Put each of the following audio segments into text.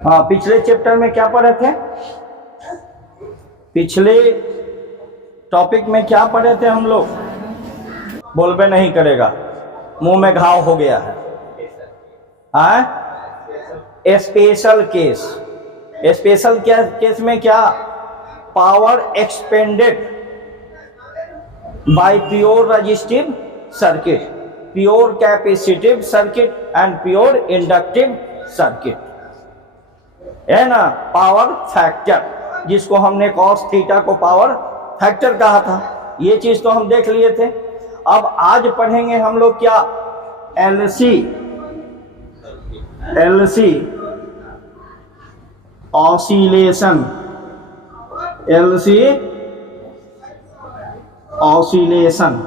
हाँ, पिछले चैप्टर में क्या पढ़े थे? पिछले टॉपिक में क्या पढ़े थे हम लोग? बोलबे नहीं करेगा, मुंह में घाव हो गया है। Special case. स्पेशल केस में क्या? Power expended by pure resistive circuit, pure capacitive circuit and pure inductive circuit, है ना। पावर फैक्टर, जिसको हमने कॉस थीटा को पावर फैक्टर कहा था, ये चीज तो हम देख लिए थे। अब आज पढ़ेंगे हम लोग क्या? LC oscillation. एलसी ऑसिलेशन,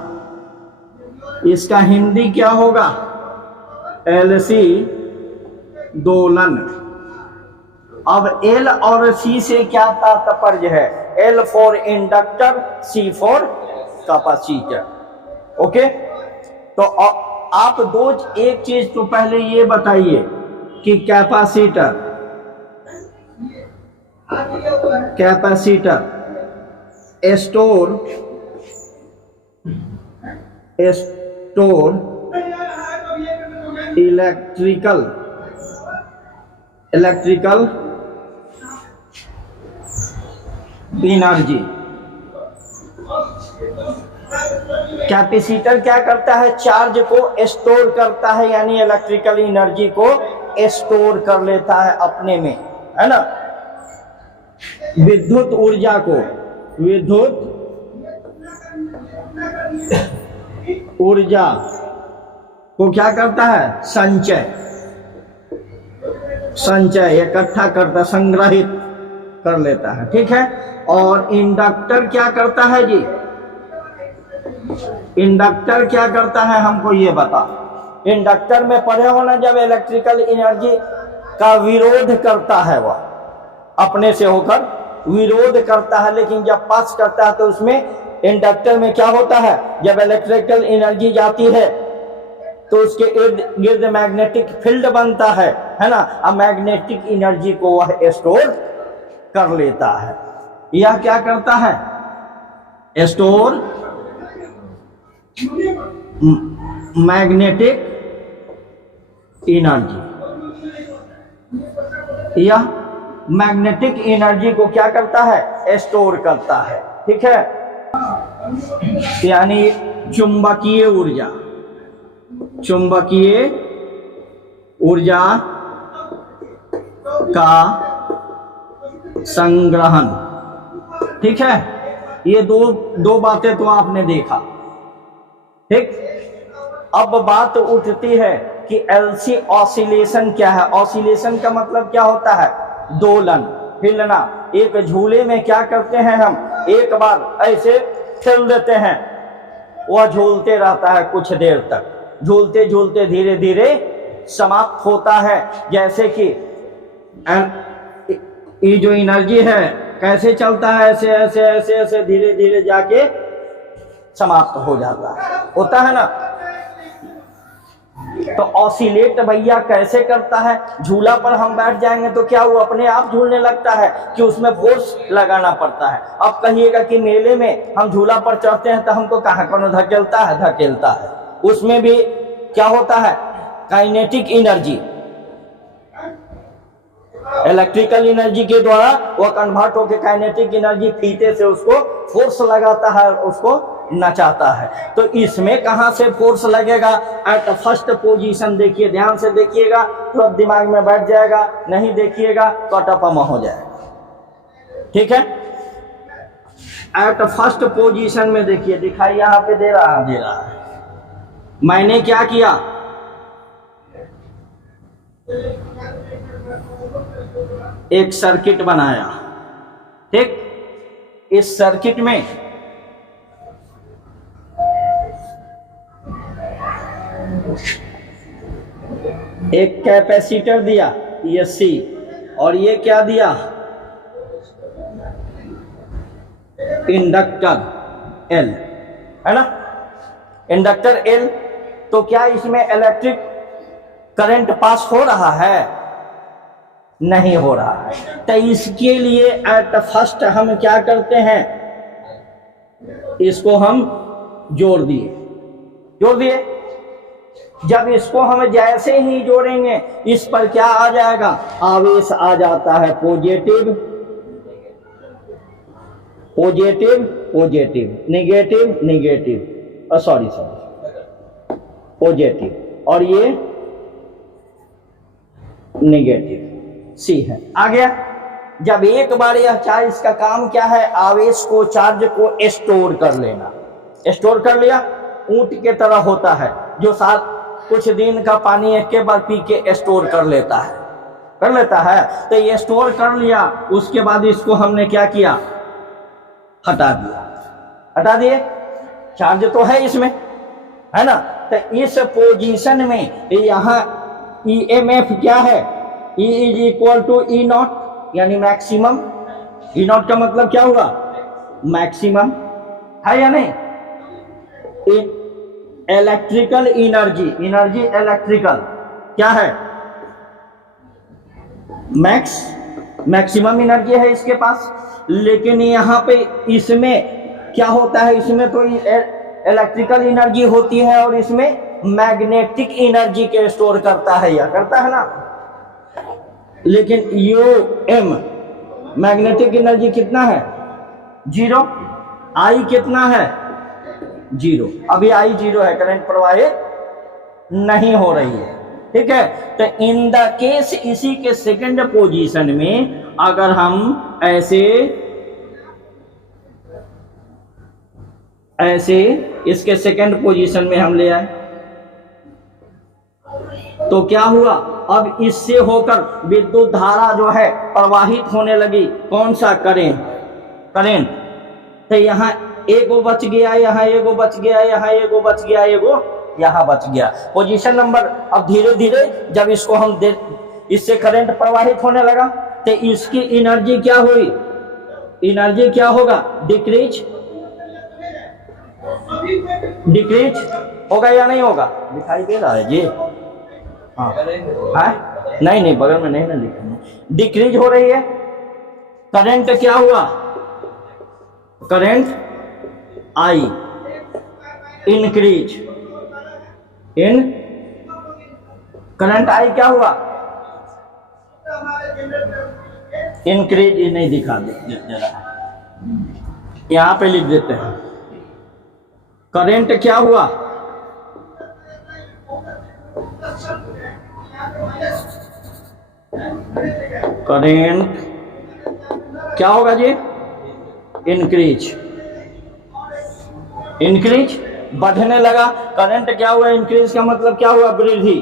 इसका हिंदी क्या होगा? एलसी दोलन। अब एल और सी से क्या तात्पर्य है? L for inductor, C for capacitor. Okay, तो आप एक चीज तो पहले ये बताइए कि capacitor store electrical energy. Capacitor क्या करता है? चार्ज को स्टोर करता है, यानी इलेक्ट्रिकल एनर्जी को स्टोर कर लेता है अपने में, है ना। विद्युत ऊर्जा को क्या करता है? संचय इकट्ठा करता, संग्रहित कर लेता है, ठीक है। और इंडक्टर क्या करता है जी? इंडक्टर क्या करता है, हमको ये बता। इंडक्टर में पढ़े हो ना, जब इलेक्ट्रिकल एनर्जी का विरोध करता है, वह अपने से होकर विरोध करता है, लेकिन जब पास करता है तो उसमें इंडक्टर में क्या होता है? जब इलेक्ट्रिकल एनर्जी जाती है तो उसके इर्द गिर्द मैग्नेटिक फील्ड बनता है ना। अब मैग्नेटिक एनर्जी को वह स्टोर कर लेता है। यह क्या करता है? Store magnetic energy. यह मैग्नेटिक एनर्जी को क्या करता है? स्टोर करता है, ठीक है। यानी चुंबकीय ऊर्जा का संग्रहण, ठीक है। ये दो बातें तो आपने देखा, ठीक। अब बात उठती है कि एलसी ऑसिलेशन क्या है? ऑसिलेशन का मतलब क्या होता है? दोलन, हिलना। एक झूले में क्या करते हैं हम? एक बार ऐसे हिल देते हैं, वह झूलते रहता है कुछ देर तक, झूलते झूलते धीरे धीरे समाप्त होता है। जैसे कि ये जो एनर्जी है कैसे चलता है? ऐसे ऐसे ऐसे ऐसे धीरे धीरे जाके समाप्त हो जाता है, होता है ना। तो ऑसिलेट भैया कैसे करता है? झूला पर हम बैठ जाएंगे तो क्या वो अपने आप झूलने लगता है कि उसमें फोर्स लगाना पड़ता है? अब कहिएगा कि मेले में हम झूला पर चढ़ते हैं तो हमको कहाँ कौन धकेलता है। उसमें भी क्या होता है? काइनेटिक एनर्जी, इलेक्ट्रिकल एनर्जी के द्वारा वह कन्वर्ट होकर काइनेटिक एनर्जी फीते से उसको फोर्स लगाता है और उसको नचाता है। तो इसमें कहां से फोर्स लगेगा? एट फर्स्ट पोजीशन देखिए, ध्यान से देखिएगा, तो दिमाग में बैठ जाएगा। नहीं देखिएगा तो अटपमा हो जाएगा, ठीक है। एट फर्स्ट पोजीशन में देखिए, दिखाई यहां पे दे रहा है। मैंने क्या किया? एक सर्किट बनाया, ठीक। इस सर्किट में एक कैपेसिटर दिया, ये C, और ये क्या दिया? इंडक्टर L, है ना। इंडक्टर L, तो क्या इसमें इलेक्ट्रिक करंट पास हो रहा है? नहीं हो रहा है। तो इसके लिए एट फर्स्ट हम क्या करते हैं, इसको हम जोड़ दिए। जब इसको हम जैसे ही जोड़ेंगे इस पर क्या आ जाएगा, आवेश आ जाता है पॉजिटिव, नेगेटिव, पॉजिटिव और ये नेगेटिव, सी है। आ गया। जब एक बार यह चार्ज, इसका काम क्या है, आवेश को, चार्ज को स्टोर कर लेना। स्टोर कर लिया, ऊंट के तरह होता है जो साथ कुछ दिन का पानी एक के बार पी के स्टोर कर लेता है। तो ये स्टोर कर लिया, उसके बाद इसको हमने क्या किया, हटा दिए। चार्ज तो है इसमें, है ना। तो इस पोजीशन में यहाँ EMF क्या है, E is equal to E0, यानी मैक्सिमम। E0 का मतलब क्या हुआ, मैक्सिमम, है या नहीं। इलेक्ट्रिकल एनर्जी इलेक्ट्रिकल क्या है, मैक्सिमम एनर्जी है इसके पास। लेकिन यहाँ पे इसमें क्या होता है, इसमें तो इलेक्ट्रिकल एनर्जी होती है और इसमें मैग्नेटिक एनर्जी के स्टोर करता है, या करता है ना। लेकिन UM मैग्नेटिक एनर्जी कितना है, 0। I कितना है, 0। अभी I 0 है, करंट प्रवाहित नहीं हो रही है, ठीक है। तो इन द केस, इसी के सेकंड पोजीशन में अगर हम ऐसे इसके सेकंड पोजीशन में हम ले आए तो क्या हुआ, अब इससे होकर विद्युत धारा जो है प्रवाहित होने लगी। कौन सा, करंट। तो यहाँ एगो बच गया, यहाँ एगो बच गया, यहाँ एगो बच गया, एगो यहाँ बच गया। पोजीशन नंबर, अब धीरे धीरे जब इसको हम इससे करंट प्रवाहित होने लगा तो इसकी एनर्जी क्या हुई, एनर्जी क्या होगा, डिक्रीज होगा या नहीं होगा, दिखाई दे रहा है जी, हाँ है, नहीं बगल में नहीं ना लिखा, डिक्रीज हो रही है। करंट क्या हुआ, current I increase, current I क्या हुआ, इंक्रीज, नहीं दिखा दे जरा, यहां पे लिख देते हैं। करंट क्या हुआ, करंट क्या होगा जी, इंक्रीज बढ़ने लगा। करंट क्या हुआ, इंक्रीज का मतलब क्या हुआ, वृद्धि,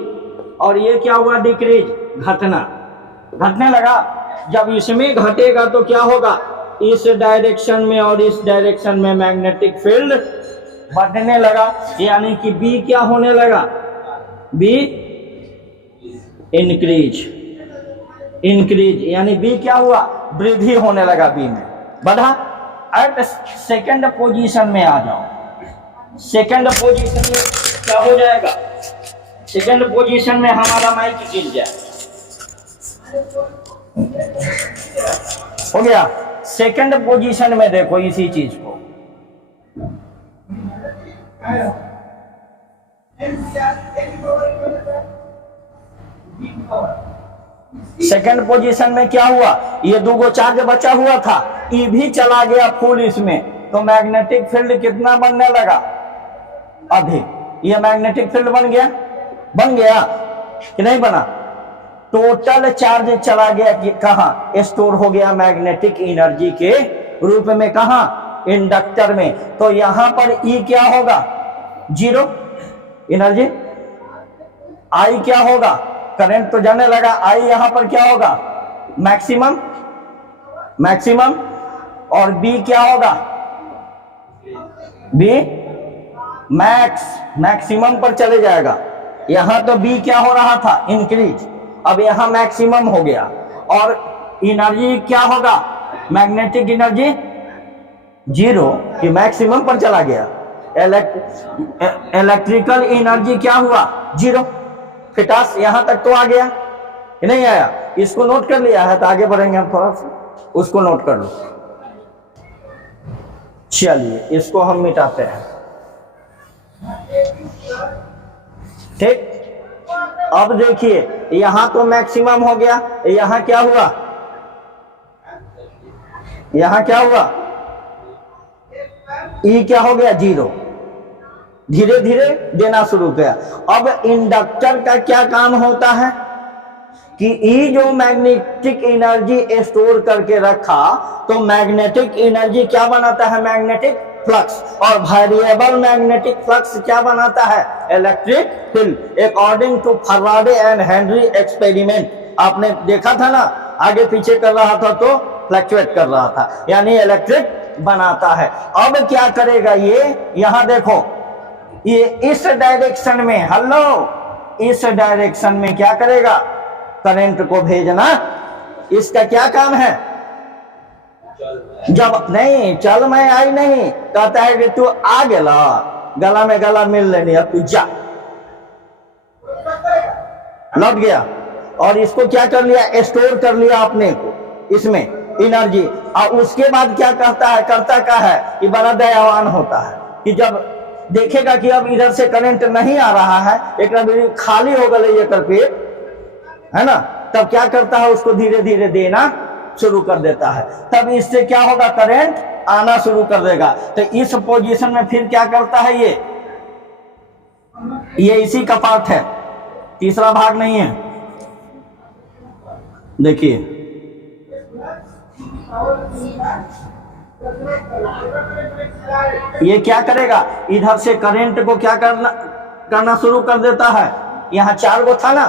और ये क्या हुआ, डिक्रीज, घटने लगा। जब इसमें घटेगा तो क्या होगा, इस डायरेक्शन में और इस डायरेक्शन में मैग्नेटिक फील्ड बढ़ने लगा, यानी कि B क्या होने लगा, B इंक्रीज, यानी B क्या हुआ, वृद्धि होने लगा, B में बढ़ा। एट सेकंड पोजीशन में आ जाओ, सेकंड पोजीशन में क्या हो जाएगा, सेकंड पोजीशन में हमारा माइक गिर जाए, हो गया। सेकंड पोजीशन में देखो इसी चीज को, सेकंड पोजीशन में क्या हुआ, ये दो चार्ज बचा हुआ था, ई भी चला गया फुल इसमें, तो मैग्नेटिक फील्ड कितना बनने लगा, अधिक। ये मैग्नेटिक फील्ड बन गया कि नहीं बना, टोटल चार्ज चला गया कि कहां, स्टोर हो गया मैग्नेटिक एनर्जी के रूप में, कहां, इंडक्टर में। तो यहां पर E क्या होगा, 0 एनर्जी, I क्या होगा, करंट तो जाने लगा, I यहां पर क्या होगा, मैक्सिमम, और B क्या होगा, B मैक्सिमम पर चले जाएगा। यहां तो B क्या हो रहा था, इंक्रीज, अब यहां मैक्सिमम हो गया, और एनर्जी क्या होगा, मैग्नेटिक एनर्जी 0 कि मैक्सिमम पर चला गया। इलेक्ट्रिकल एनर्जी क्या हुआ, 0, फिटास यहां तक तो आ गया, कि नहीं आया? इसको नोट कर लिया है तो आगे बढ़ेंगे हम थोड़ा सा, उसको नोट कर लो। चलिए इसको हम मिटाते हैं, ठीक। अब देखिए यहां तो मैक्सिमम हो गया, यहां क्या हुआ, यहां क्या हुआ, ई क्या हो गया, 0। धीरे धीरे देना शुरू किया। अब इंडक्टर का क्या काम होता है कि ई जो मैग्नेटिक एनर्जी स्टोर करके रखा, तो मैग्नेटिक एनर्जी क्या बनाता है, मैग्नेटिक फ्लक्स, और वेरिएबल मैग्नेटिक फ्लक्स क्या बनाता है, electric field. According to Faraday and Henry experiment, आपने देखा था ना, आगे पीछे कर रहा था तो फ्लक्चुएट कर रहा था, यानी इलेक्ट्रिक बनाता है। अब क्या करेगा ये, यहां देखो, ये इस डायरेक्शन में, हेलो, इस डायरेक्शन में क्या करेगा, करंट को भेजना। इसका क्या काम है, जब नहीं चल मैं आई नहीं, कहता है कि तू आ गला, गला में गला मिल लेनी, अब तू जा, लौट गया। और इसको क्या कर लिया, स्टोर कर लिया अपने को इसमें एनर्जी। और उसके बाद क्या कहता है, करता क्या है, ये बड़ा दयावान होता है कि जब देखेगा कि अब इधर से करंट नहीं आ रहा है, एक खाली हो गई ये करके, है ना, तब क्या करता है, उसको धीरे धीरे देना शुरू कर देता है। तब इससे क्या होगा, करंट आना शुरू कर देगा। तो इस पोजीशन में फिर क्या करता है, ये इसी का पार्ट है, तीसरा भाग नहीं है। देखिए ये क्या करेगा, इधर से करंट को क्या करना शुरू कर देता है। यहाँ 4 गो था ना,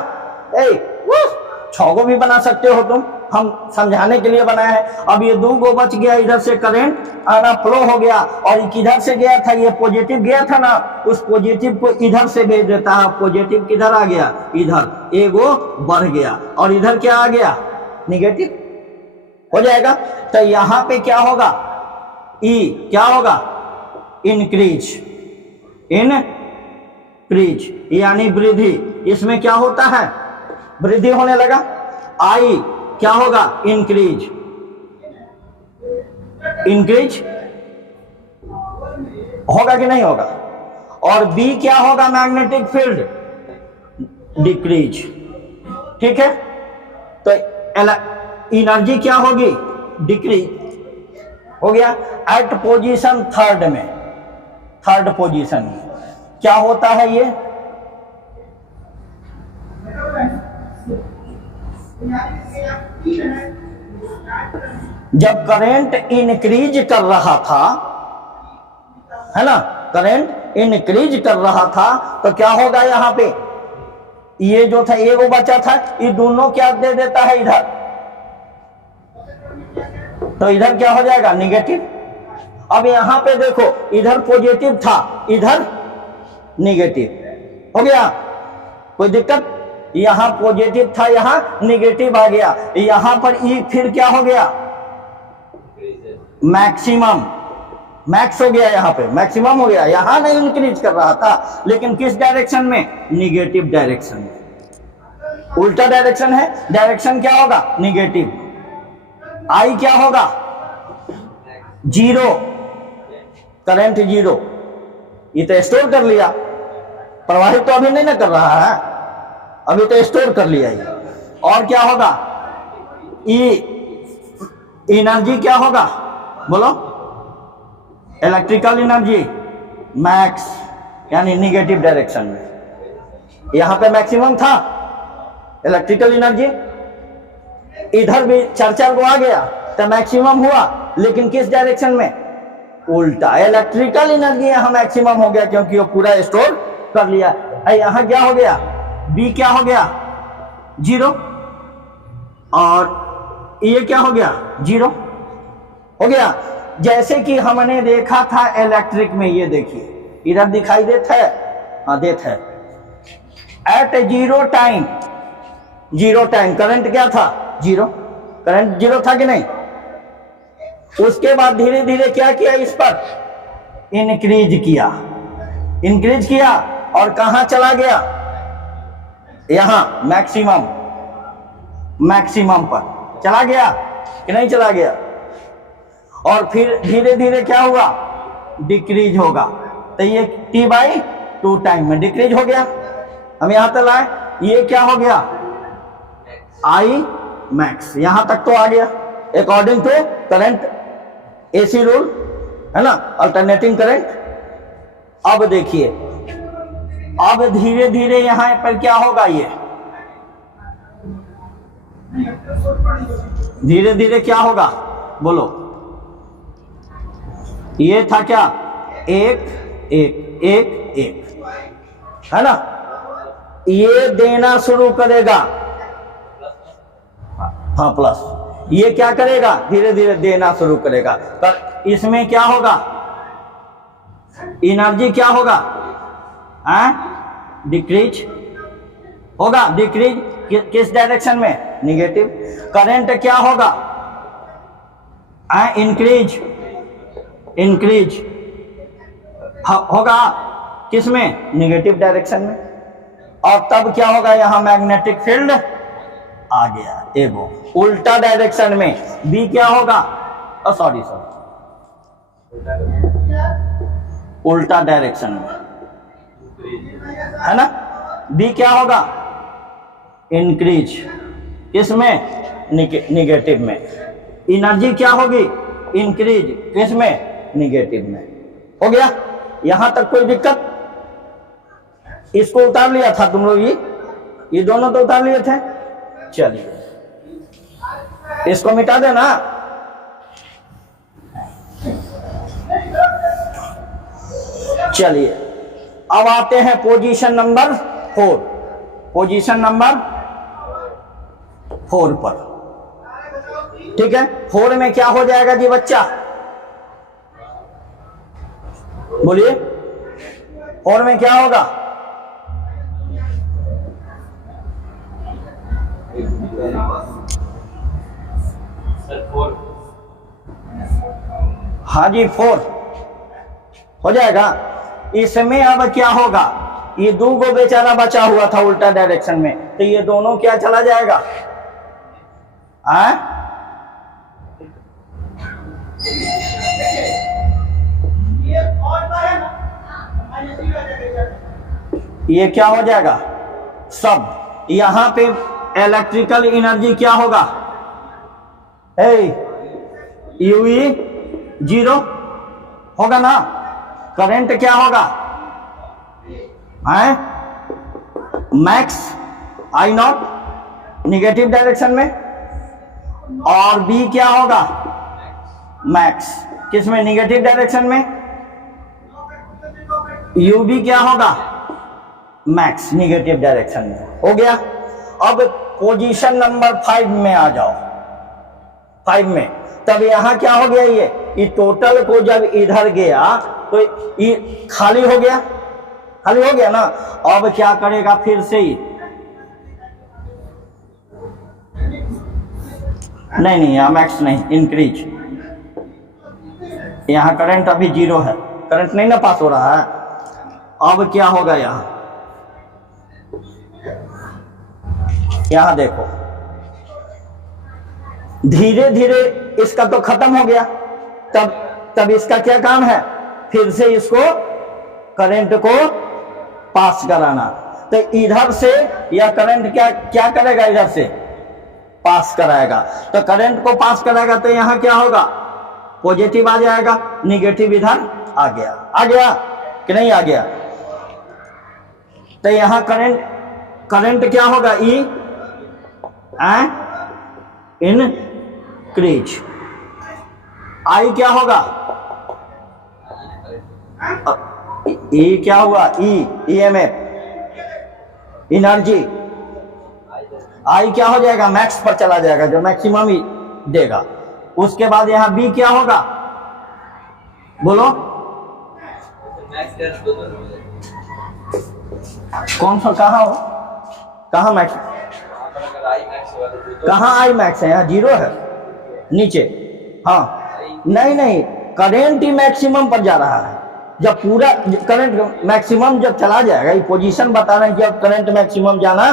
6 गो भी बना सकते हो तुम, हम समझाने के लिए बनाया है। अब ये 2 गो बच गया, इधर से करंट आना फ्लो हो गया, और किधर से गया था, ये पॉजिटिव गया था ना, उस पॉजिटिव को इधर से भेज देता है। पॉजिटिव किधर आ गया, इधर एगो बढ़ गया, और इधर क्या आ गया, निगेटिव हो जाएगा। तो यहां पे क्या होगा, ई क्या होगा, इंक्रीज, यानी वृद्धि। इसमें क्या होता है, वृद्धि होने लगा। आई क्या होगा, इंक्रीज होगा कि नहीं होगा। और बी क्या होगा, मैग्नेटिक फील्ड डिक्रीज, ठीक है। तो एनर्जी क्या होगी, डिक्रीज हो गया। एट पोजीशन थर्ड में, थर्ड पोजीशन में क्या होता है, ये जब करंट इंक्रीज कर रहा था, है ना, करंट इंक्रीज कर रहा था, तो क्या होगा, यहां पे ये जो था, ये वो बचा था, ये दोनों क्या दे देता है इधर, तो इधर क्या हो जाएगा, निगेटिव। अब यहां पे देखो, इधर पॉजिटिव था, इधर निगेटिव हो गया, कोई दिक्कत। यहां पॉजिटिव था, यहां निगेटिव आ गया। यहां पर ई फिर क्या हो गया, मैक्सिमम, मैक्स हो गया, यहां पे मैक्सिमम हो गया। यहां नहीं इंक्रीज कर रहा था, लेकिन किस डायरेक्शन में, निगेटिव डायरेक्शन में। उल्टा डायरेक्शन है, डायरेक्शन क्या होगा, निगेटिव। आई क्या होगा, 0, करंट 0। ये तो स्टोर कर लिया, प्रवाहित तो अभी नहीं ना कर रहा है, अभी तो स्टोर कर लिया ये। और क्या होगा, एनर्जी क्या होगा, बोलो, इलेक्ट्रिकल एनर्जी मैक्स, यानी निगेटिव डायरेक्शन में। यहां पे मैक्सिमम था इलेक्ट्रिकल एनर्जी, इधर भी 4 को आ गया तो मैक्सिमम हुआ, लेकिन किस डायरेक्शन में, उल्टा। इलेक्ट्रिकल एनर्जी यहां मैक्सिमम हो गया, क्योंकि वो पूरा स्टोर कर लिया। यहां क्या हो गया, बी क्या हो गया, 0, और ये क्या हो गया, 0 हो गया। जैसे कि हमने देखा था इलेक्ट्रिक में, ये देखिए इधर दिखाई देता है, हाँ देता है। एट 0 टाइम, 0 टाइम करंट क्या था, 0, करंट 0 था कि नहीं। उसके बाद धीरे धीरे क्या किया, इस पर इंक्रीज किया, और कहां चला गया, यहां मैक्सिमम, मैक्सिमम पर चला गया कि नहीं चला गया, और फिर धीरे धीरे क्या हुआ, डिक्रीज होगा। तो ये T/2 टाइम में डिक्रीज हो गया। हम यहां तक लाए, ये क्या हो गया, I मैक्स, यहां तक तो आ गया according to current AC rule, है ना, अल्टरनेटिंग करंट। अब देखिए, अब धीरे धीरे यहां पर क्या होगा, ये धीरे धीरे क्या होगा, बोलो। ये था क्या, 1 1 1 1, है ना, ये देना शुरू करेगा, हाँ प्लस, ये क्या करेगा, धीरे धीरे देना शुरू करेगा। पर इसमें क्या होगा, एनर्जी क्या होगा, डिक्रीज होगा। डिक्रीज किस डायरेक्शन में, निगेटिव। करंट क्या होगा, इंक्रीज, इंक्रीज होगा किस में, निगेटिव डायरेक्शन में। और तब क्या होगा, यहां मैग्नेटिक फील्ड आ गया, एगो उल्टा डायरेक्शन में। बी क्या होगा, सॉरी उल्टा डायरेक्शन में, है ना। बी क्या होगा, इंक्रीज, किसमें, निगेटिव में। एनर्जी क्या होगी, इंक्रीज, किसमें, निगेटिव में। हो गया, यहां तक कोई दिक्कत। इसको उतार लिया था तुम लोग, ये दोनों तो उतार लिए थे। चलिए इसको मिटा देना। चलिए अब आते हैं पोजीशन नंबर 4, पोजीशन नंबर 4 पर। ठीक है, 4 में क्या हो जाएगा जी बच्चा, बोलिए। 4 में क्या होगा, हाँ जी 4 हो जाएगा। इसमें अब क्या होगा, ये 2 गो बेचारा बचा हुआ था उल्टा डायरेक्शन में, तो ये दोनों क्या चला जाएगा, ये क्या हो जाएगा सब। यहां पे इलेक्ट्रिकल एनर्जी क्या होगा, UE 0 होगा ना। करंट क्या होगा, मैक्स I0 निगेटिव डायरेक्शन में, और B क्या होगा, मैक्स, किसमें, निगेटिव डायरेक्शन में। UB क्या होगा, मैक्स, निगेटिव डायरेक्शन में। हो गया। अब पोजीशन नंबर 5 में आ जाओ। 5 में तब यहां क्या हो गया, ये टोटल को जब इधर गया तो ये खाली हो गया, खाली हो गया ना। अब क्या करेगा, फिर से ही नहीं, यहां मैक्स नहीं, इंक्रीज। यहां करंट अभी 0 है, करंट नहीं ना पास हो रहा है। अब क्या होगा, यहां देखो, धीरे धीरे इसका तो खत्म हो गया। तब इसका क्या काम है, फिर से इसको करंट को पास कराना। तो इधर से यह करंट क्या करेगा, इधर से पास कराएगा। तो करंट को पास कराएगा तो यहां क्या होगा, पॉजिटिव आ जाएगा, निगेटिव इधर आ गया कि नहीं आ गया। तो यहां करंट क्या होगा, इंक्रीज। I क्या होगा, E क्या हुआ, EMF एनर्जी। I क्या हो जाएगा, मैक्स पर चला जाएगा, जो मैक्सिमम ही देगा। उसके बाद यहां B क्या होगा, बोलो, कौन सा, कहाँ मैक्स, कहाँ I मैक्स है, यहाँ 0 है नीचे। हाँ नहीं, करंट ही मैक्सिमम पर जा रहा है। जब पूरा करंट मैक्सिमम जब चला जाएगा, ये पोजीशन बता रहे हैं, जब करंट मैक्सिमम जाना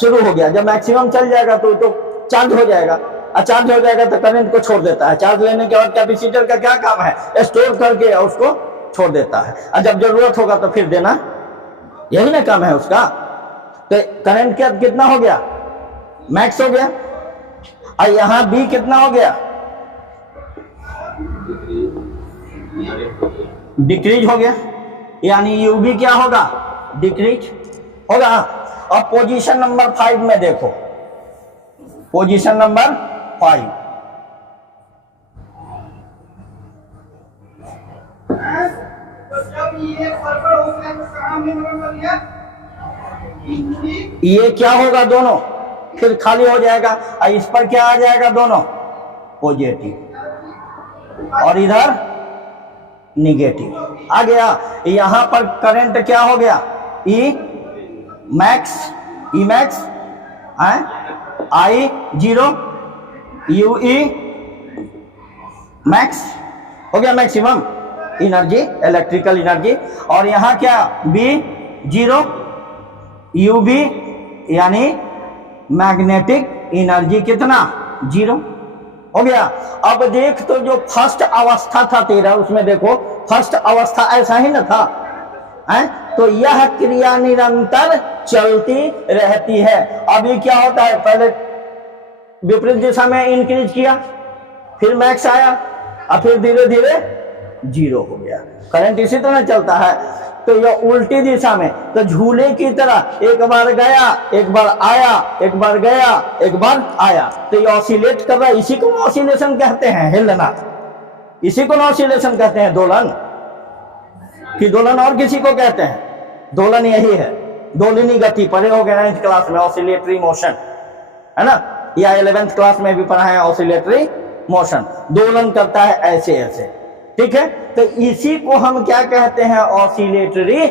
शुरू हो गया, जब मैक्सिमम चल जाएगा तो चार्ज हो जाएगा, और चार्ज हो जाएगा तो करंट को छोड़ देता है। चार्ज लेने के बाद कैपेसिटर का क्या काम है, स्टोर करके उसको छोड़ देता है, और जब जरूरत होगा तो फिर देना, यही ना काम है उसका। तो करंट क्या कितना हो गया, मैक्स हो गया, और यहां बी कितना हो गया, डिक्रीज हो गया, यानी यूबी क्या होगा, डिक्रीज होगा। अब पोजीशन नंबर 5 में देखो, पोजीशन नंबर 5, ये क्या होगा, दोनों फिर खाली हो जाएगा, और इस पर क्या आ जाएगा, दोनों पॉजिटिव, और इधर निगेटिव आ गया। यहां पर करंट क्या हो गया, E max, E max I 0, you E max हो गया, मैक्सिमम एनर्जी, इलेक्ट्रिकल एनर्जी। और यहां क्या, बी 0, यू बी यानी मैग्नेटिक एनर्जी कितना, 0 हो गया। अब देख तो जो फर्स्ट अवस्था था तेरा, उसमें देखो फर्स्ट अवस्था ऐसा ही ना था, तो यह क्रिया निरंतर चलती रहती है। अब ये क्या होता है, पहले विपरीत दिशा में इंक्रीज किया, फिर मैक्स आया, और फिर धीरे धीरे 0 हो गया। करंट इसी तरह चलता है। तो यह उल्टी दिशा में, तो झूले की तरह एक बार गया, एक बार आया, एक बार गया, एक बार आया, तो ये ऑसिलेट कर रहा है। इसी को ऑसिलेशन कहते हैं, हिलना, इसी को ऑसिलेशन कहते हैं। दोलन कि दोलन और किसी को कहते हैं, दोलन यही है, दोलिनी गति, पढ़े हो गए 9th क्लास में, ऑसिलेटरी मोशन है ना, या 11th क्लास में भी पढ़ा है ऑसिलेटरी मोशन, दोलन करता है ऐसे ऐसे, ठीक है। तो इसी को हम क्या कहते हैं, ऑसिलेटरी,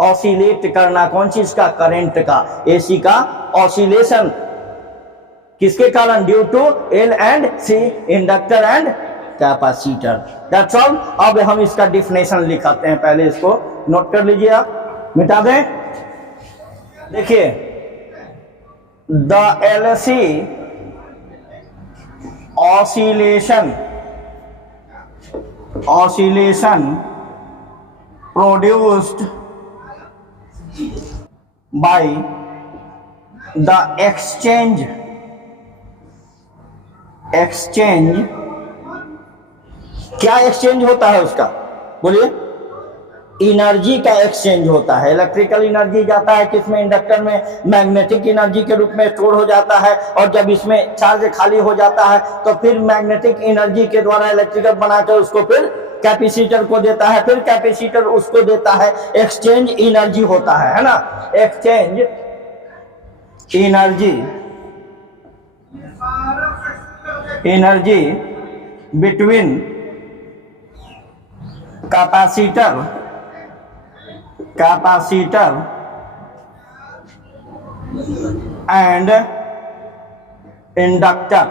ऑसिलेट करना, कौन चीज का, करंट का, एसी का ऑसिलेशन, किसके कारण, due to L and C, inductor and capacitor, that's all. अब हम इसका डिफिनेशन लिखाते हैं, पहले इसको नोट कर लीजिए, आप मिटा दें। देखिए, the LC oscillation produced by the exchange क्या एक्सचेंज होता है उसका, बोलिए, एनर्जी का एक्सचेंज होता है। इलेक्ट्रिकल एनर्जी जाता है किसमें, इंडक्टर में, मैग्नेटिक एनर्जी के रूप में स्टोर हो जाता है, और जब इसमें चार्ज खाली हो जाता है तो फिर मैग्नेटिक एनर्जी के द्वारा इलेक्ट्रिकल बनाकर उसको फिर कैपेसिटर को देता है, फिर कैपेसिटर उसको देता है। एक्सचेंज एनर्जी होता है ना, exchange energy between capacitor and inductor,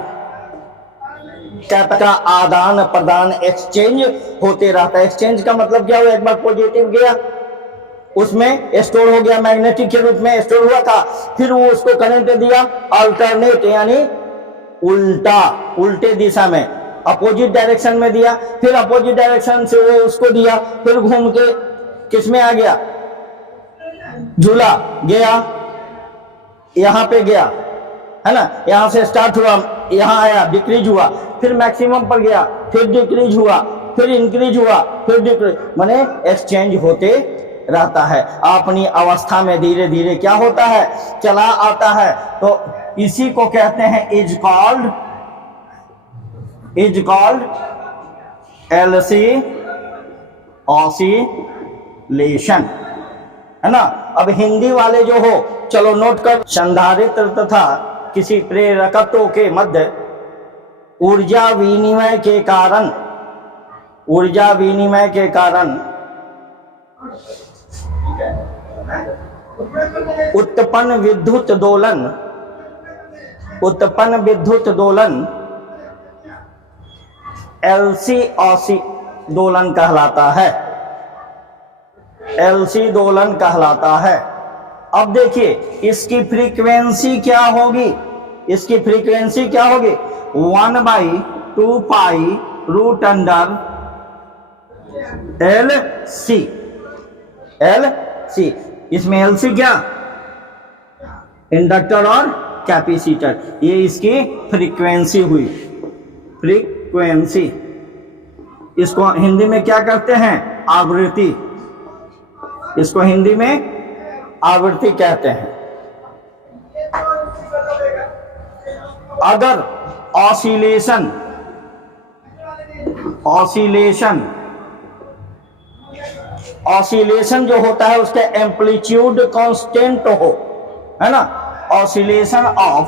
का आदान प्रदान, एक्सचेंज होते रहता है। एक्सचेंज का मतलब क्या हुआ, एक बार पॉजिटिव गया, उसमें स्टोर हो गया, मैग्नेटिक के रूप में स्टोर हुआ था, फिर वो उसको करंट दिया, अल्टरनेट यानी उल्टा, उल्टे दिशा में, अपोजिट डायरेक्शन में दिया, फिर अपोजिट डायरेक्शन से वो उसको दिया, फिर घूम के किस में आ गया, झूला गया, यहां पे गया, है ना, यहां से स्टार्ट हुआ, यहां आया, डिक्रीज हुआ, फिर मैक्सिमम पर गया, फिर डिक्रीज हुआ, फिर इंक्रीज हुआ, फिर डिक्रीज, माने एक्सचेंज होते रहता है। अपनी अवस्था में धीरे धीरे क्या होता है, चला आता है। तो इसी को कहते हैं इज कॉल्ड एलसी ऑसिलेशन, है ना। अब हिंदी वाले जो हो, चलो नोट कर, संधारित्र तथा किसी प्रेरकत्व के मध्य ऊर्जा विनिमय के कारण उत्पन्न विद्युत दोलन एलसी दोलन कहलाता है, एलसी दोलन कहलाता है। अब देखिए इसकी फ्रीक्वेंसी क्या होगी, इसकी फ्रीक्वेंसी क्या होगी 1/2 pi root under L C. इसमें एल सी क्या, इंडक्टर और कैपेसिटर, ये इसकी फ्रीक्वेंसी हुई, फ्रीक्वेंसी। इसको हिंदी में क्या कहते हैं, आवृत्ति। इसको हिंदी में आवृत्ति कहते हैं। अगर ऑसिलेशन जो होता है उसका एम्पलीट्यूड कांस्टेंट हो, है ना, ऑसिलेशन ऑफ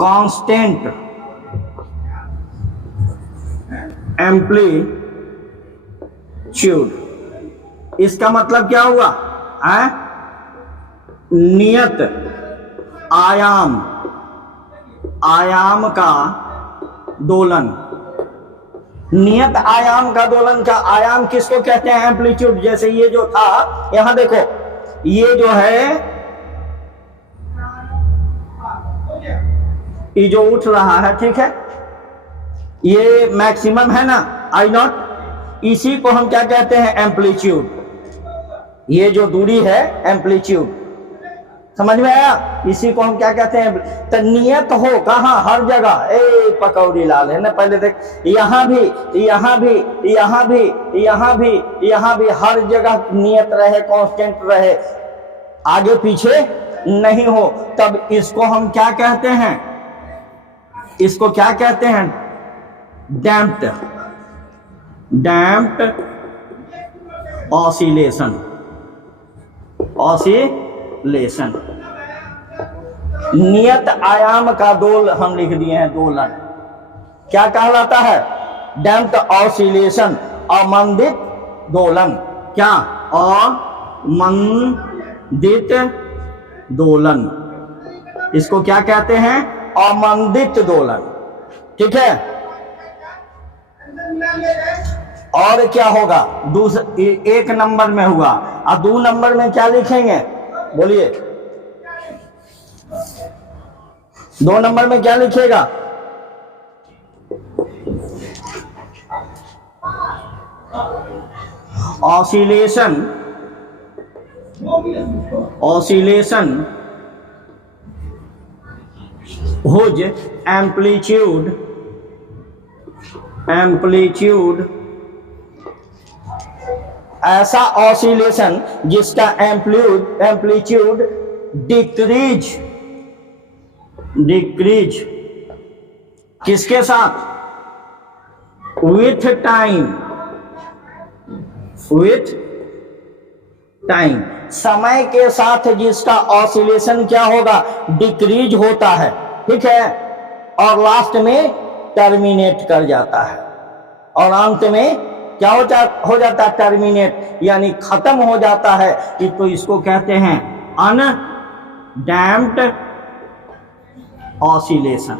कांस्टेंट एम्पलीट्यूड, इसका मतलब क्या हुआ, नियत आयाम का दोलन। नियत आयाम का दोलन का आयाम किसको कहते हैं, एम्पलीट्यूड। जैसे ये जो था, यहां देखो, ये जो है, ये जो उठ रहा है, ठीक है, ये मैक्सिमम है ना I0, इसी को हम क्या कहते हैं, एम्पलीट्यूड। ये जो दूरी है एम्पलीट्यूड, समझ में आया, इसी को हम क्या कहते हैं। तो नियत हो कहाँ, हर जगह। ए पकौड़ी लाल है ना, पहले देख, यहाँ भी, यहाँ भी, यहाँ भी, यहाँ भी, यहाँ भी, हर जगह नियत रहे, कांस्टेंट रहे, आगे पीछे नहीं हो, तब इसको हम क्या कहते हैं, इसको क्या कहते हैं, डैम्प्ड ऑसिलेशन। नियत आयाम का दोल हम लिख दिए हैं, दोलन क्या कहलाता है, डैम्प्ड ऑसिलेशन, अमंदित दोलन। क्या, अमंदित दोलन, इसको क्या कहते हैं, अमंदित दोलन, ठीक है। और क्या होगा, एक नंबर में हुआ, और 2 नंबर में क्या लिखेंगे, बोलिए, 2 नंबर में क्या लिखेगा, ऑसिलेशन हुज एम्पलीट्यूड, ऐसा ऑसिलेशन जिसका एम्पलीट्यूड डिक्रीज किसके साथ, विथ टाइम, समय के साथ जिसका ऑसिलेशन क्या होगा, डिक्रीज होता है, ठीक है, और लास्ट में टर्मिनेट कर जाता है, और अंत में क्या हो जाता है, टर्मिनेट, यानी खत्म हो जाता है कि, तो इसको कहते हैं अनडैम्प्ड ऑसिलेशन।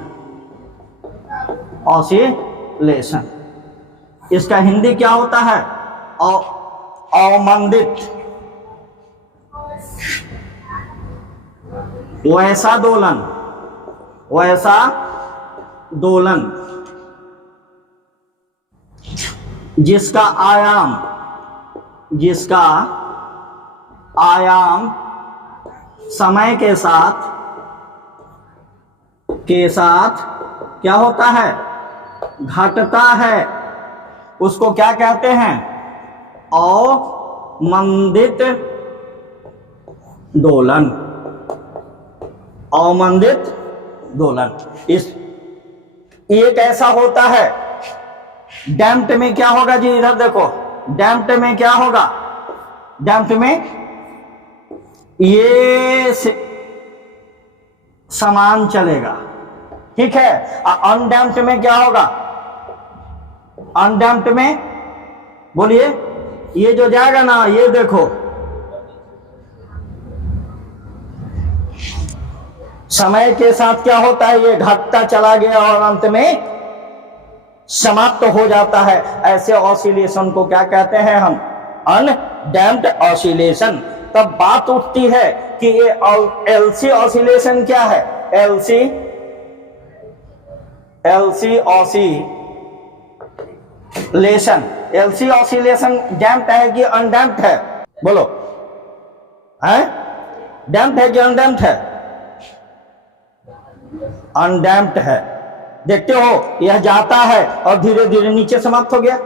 इसका हिंदी क्या होता है, अवमंदित, वैसा दोलन जिसका आयाम समय के साथ क्या होता है, घटता है, उसको क्या कहते हैं, अवमंदित दोलन। ये कैसा होता है, डैम्प्ड में क्या होगा जी, इधर देखो, डैम्प्ड में क्या होगा, डैम्प्ड में ये समान चलेगा, ठीक है। अनडैम्प्ड में क्या होगा, अनडैम्प्ड में बोलिए, ये जो जाएगा ना, ये देखो, समय के साथ क्या होता है, ये घटता चला गया और अंत में समाप्त हो जाता है। ऐसे ऑसिलेशन को क्या कहते हैं हम, अनडैम्प्ड ऑसिलेशन तब बात उठती है कि ये एलसी ऑसिलेशन क्या है। एलसी ऑसिलेशन डैम्प्ड है कि अनडैम्प्ड है, बोलो है? डैम्प्ड है कि अनडैम्प्ड है? अनडैम्प्ड है। देखते हो यह जाता है और धीरे धीरे नीचे समाप्त हो गया,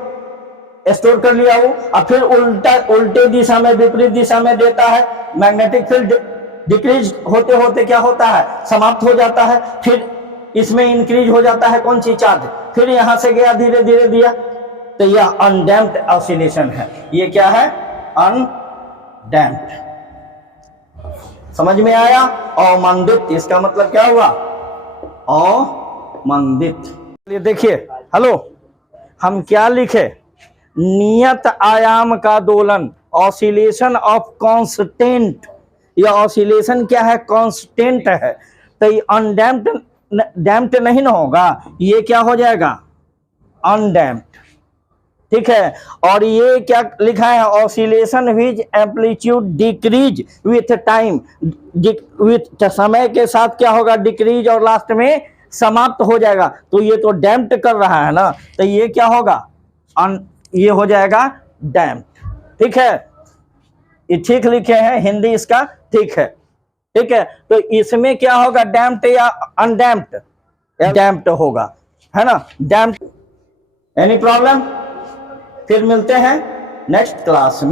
स्टोर कर लिया वो, और फिर उल्टे दिशा में, विपरीत दिशा में देता है। मैग्नेटिक फील्ड डिक्रीज होते होते क्या होता है, समाप्त हो जाता है। फिर इसमें इंक्रीज हो जाता है कौन सी चार्ज, फिर यहां से गया धीरे धीरे दिया, तो यह अनडैम्प्ड ऑसिलेशन है। ये क्या है? अनडैम्प्ड। समझ में आया? अवमंदित, इसका मतलब क्या हुआ? अवमंदित। ये देखिए, हेलो, हम क्या लिखे? नियत आयाम का दोलन, ऑसिलेशन ऑफ कांस्टेंट। यह ऑसिलेशन क्या है? कांस्टेंट है। तो ये अनडैम्प्ड, डैम्प्ड नहीं ना होगा, ये क्या हो जाएगा? अनडैम्प्ड। ठीक है। और ये क्या लिखा है? Oscillation which amplitude decrease with time, with समय के साथ क्या होगा? डिक्रीज, और लास्ट में समाप्त हो जाएगा। तो ये तो डैम्प्ड कर रहा है ना, तो ये क्या होगा? ये हो जाएगा डैम्प्ड। ठीक है, ये ठीक लिखे हैं, हिंदी इसका ठीक है। ठीक है, तो इसमें क्या होगा? डैम्प्ड या अनडैम्प्ड? डैम्प्ड होगा, है ना? डैम्प्ड। Any problem? फिर मिलते हैं नेक्स्ट क्लास में।